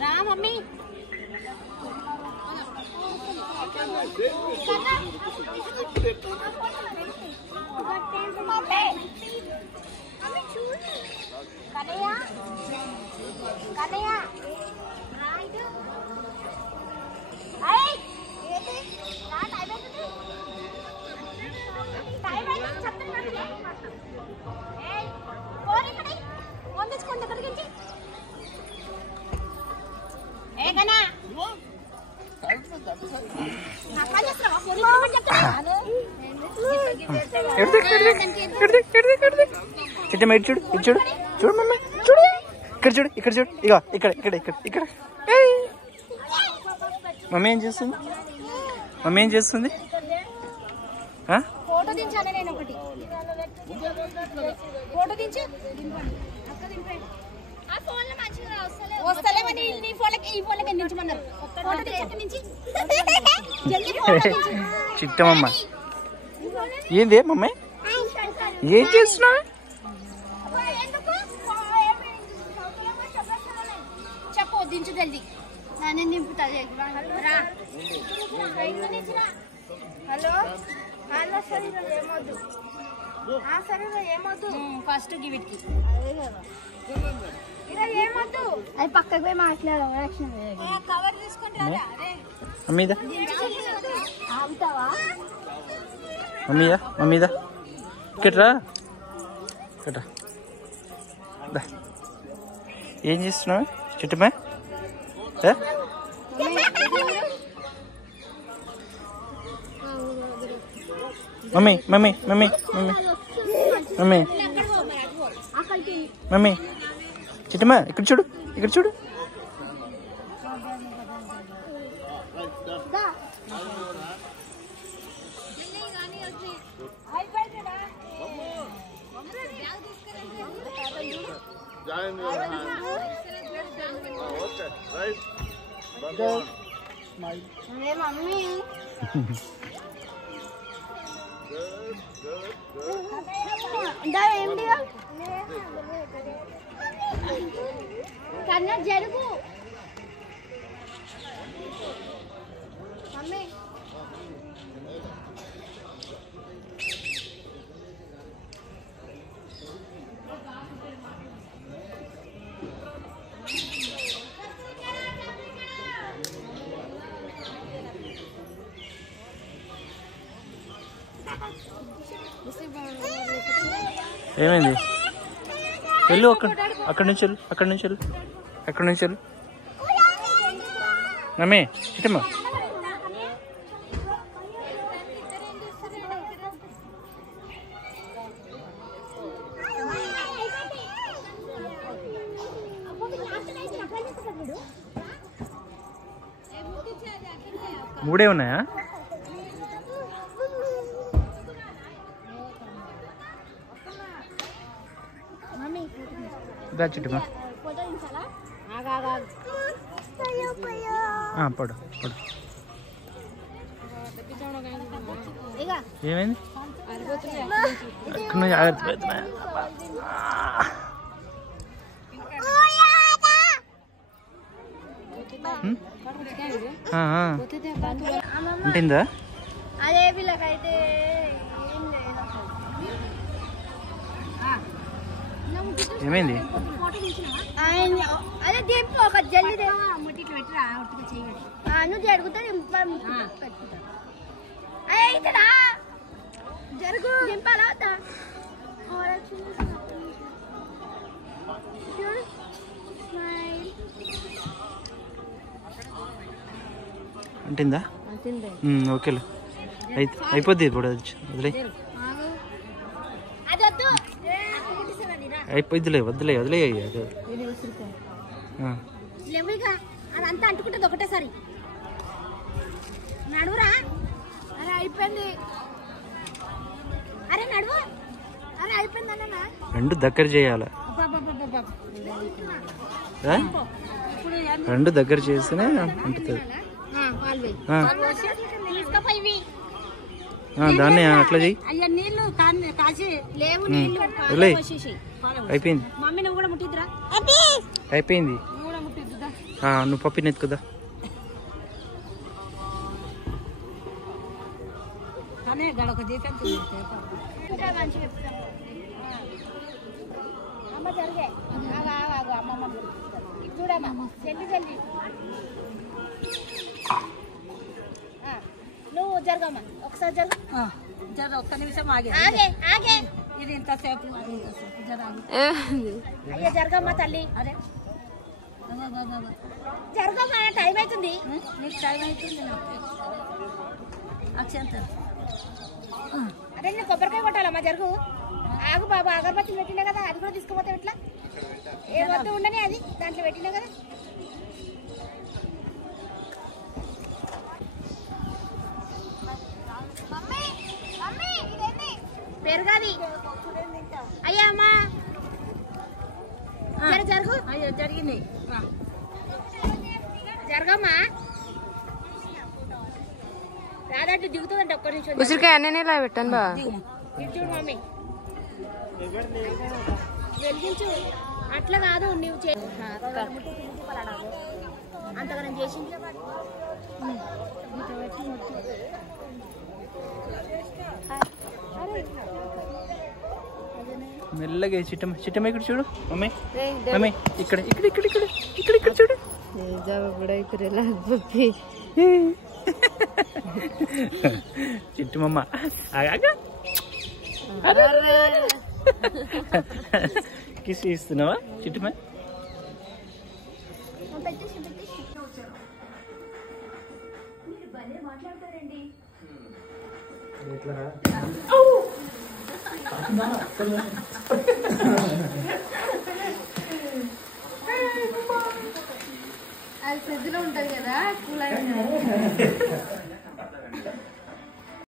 రా mummy Kanayya Kanayya right ఏయ్ ఏంటి నా టైం అవుతుంది టైం అయింది చెప్తాను ఏయ్ ఫోన్ ఇక్కడి ఫోన్ తెచ్చుకోండి ఇక్కడికి వచ్చి ఏ కన్నా చిట్టమ్మ ఇటు చూడు ఇటు చూడు చూడు మమ్మీ చూడు ఇక్కడ చూడు ఇక్కడ చూడు ఇక ఇక్కడ ఇక్కడ ఇక్కడ ఇక్కడ మమ్మీ ఏం చేస్తుంది మమ్మీ ఏం చేస్తుంది ఫోటో దించాను నేను ఒకటి ఫోటో దించి వస్తలేమని నీ ఫోన్లకి ఈ ఫోన్లకి దించమన్నారు ఫోటో దించి చిట్టమ్మ ఏంది మమ్మీ ఏం చేస్తున్నావు చెప్పు దించు జల్దీ నేను దింపుతా హలో హలో శరీరం ఏమొద్దు శరీరం ఏమొద్దు ఫస్ట్ గివిట్కి ఏమొద్దు అది పక్కకు పోయి మాట్లాడడం కవర్ తీసుకుంటారా మమ్మీదా ఆగుతావా మమ్మీదా మమ్మీదా ఇక్కడ్రా ఇక్కడ్రా ఏం చేస్తున్నావు Chittamma mummy mummy mummy mummy mummy mummy Chittamma ఇక్కడ చూడు ఇక్కడ చూడు మమ్మీ కన్నా జరుగు మమ్మీ ఏమైంది వెళ్ళు అక్కడి నుంచి వెళ్ళు అక్కడి నుంచి వెళ్ళు అక్కడి నుంచి వెళ్ళు మమ్మీ చిట్టమ్మ మూడే ఉన్నాయా చిట్టమ్మ పడు పడు ఏమైంది అక్కడ జాగ్రత్త పెడుతున్నా ఉంటుందా అదే వీళ్ళకైతే ఏమైంది అదే దింపు ఒక జల్లి ముట్టి పెట్టిరా నువ్వు జరుగుతా పెట్టుకుంటా జరుగు దింపాలా వద్దా ఉంటుందా ఓకేలే అయిపోద్ది ఇప్పుడు వదిలే అయిపోద్దిలే వద్దులే వదిలే అదంతా అంటుకుంటుంది ఒకటేసారి నడువురా అరే అయిపోయింది అరే నడువు అరే అయిపోయింది అన్న రెండు దగ్గర చేయాల రెండు దగ్గర చేస్తేనే ఉంటుంది దాన్ని అట్లా చెయ్యి. అయ్యా నీళ్ళు కాసి లేవు నీళ్ళు అయిపోయింది మమ్మీ నువ్వు కూడా ముట్టిద్దురా అయిపోయింది నువ్వు కూడా ముట్టిద్దుదా నువ్వు పప్పిని ఎత్తుకుదా కానీ గడొక డిఫెన్స్ అమ్మ జరిగే అమ్మమ్మ చూడమ్మా జల్లి జల్లి నువ్వు జరగమ్మా ఒకసారి జర ఒక్క నిమిషం ఆగే ఆగే ఇది ఇంతసేపు అయ్యా జరగమ్మా తల్లి అదే జరగమ్మా టైం అవుతుంది నీకు టైం అవుతుంది అక్షంత అదే నేను కొబ్బరికాయ కొట్టాలమ్మా జరుగు ఆగు బాబా అగరబత్తి పెట్టినా కదా అది కూడా తీసుకుపోతే ఎట్లా ఏ వద్దు ఉండని అది దాంట్లో పెట్టినా కదా పెరగాది అయ్యా అమ్మా జరుగు అయ్యో జరిగింది జరగమ్మా రాదంటే దిగుతుందంట ఒక్క నిమిషం ఉసిరికాయ అన్నీ ఇలా పెట్టాను బా చూడు మమ్మీ వెలిగించు అట్లా కాదు నువ్వు అంతగానం చేసింది మెల్లగా చిట్టమ్మ చిట్టమ్మ ఇక్కడ చూడు మమ్మీ మమ్మీ ఇక్కడ ఇక్కడ ఇక్కడ ఇక్కడ ఇక్కడ ఇక్కడ చూడు చిట్టుమమ్మ కిస్ ఇస్తున్నావా చిట్టుమ్మ అది ఫ్రిడ్జ్ లో ఉంటది కదా కూల్